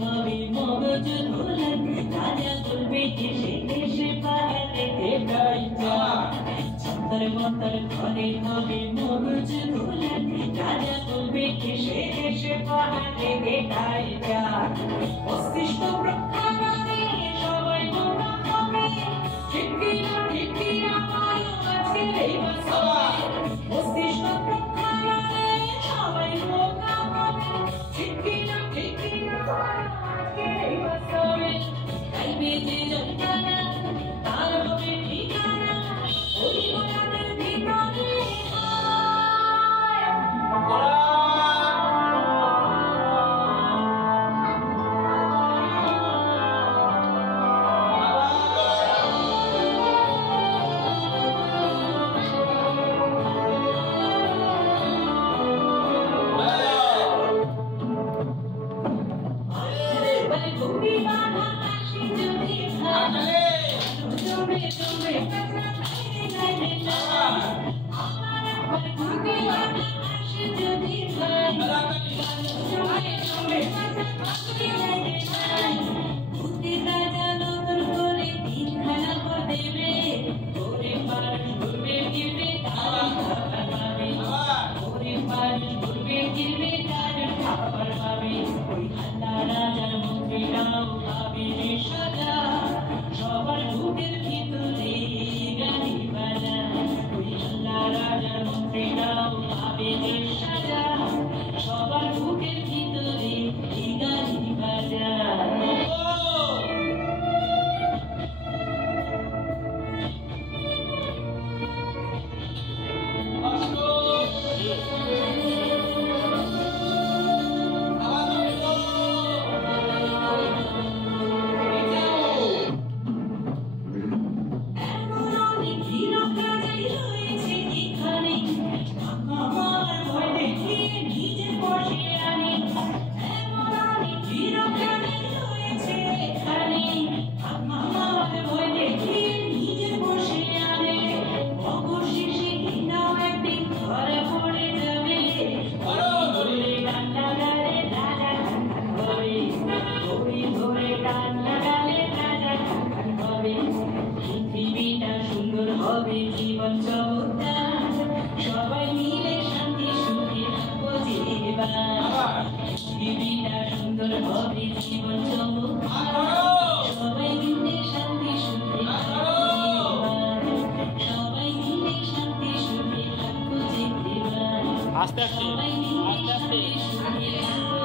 হবে মগজ ধোলাই রাজা বলবে কেসে কেসে পাহাড়ে এটাই যা ছত্তর মন্তর ঘরে হবে মগজ ধোলাই রাজা বলবে কেসে কেসে পাহাড়ে এটাই যা মস্তিষ্ক প্রক্ষাঘাতে সবাই বোকা হবে ঠিক কিনা বলো আজকে এই বাসা মস্তিষ্ক প্রক্ষাঘাতে সবাই বোকা হবে ঠিক কিনা বলো আজকে এই বাসা কাইবে যে যন্ত্রণা তার হবে ঠিকানা ওই গোলাদের ভিতরে সবার বুকের ভিতরে গাড়ি বাজা ওই আল্লাহ রাজার মন্ত্রীরাও ভাবে যে সাজা সবার বুকের ভিতরে গাড়ি বাজা পৃথিবীটা সুন্দর হবে জীবন চমৎকার সবাই মিলে শান্তি সুখে থাকবো জীবন পৃথিবীটা সুন্দর হবে জীবন চমৎকার সবাই মিলে শান্তি সুখে থাকবো জীবন সবাই মিলে শান্তি সুখে থাকবো জীবন আস্তে আস্তে সবাই মিলে শান্তি সুখে থাকবো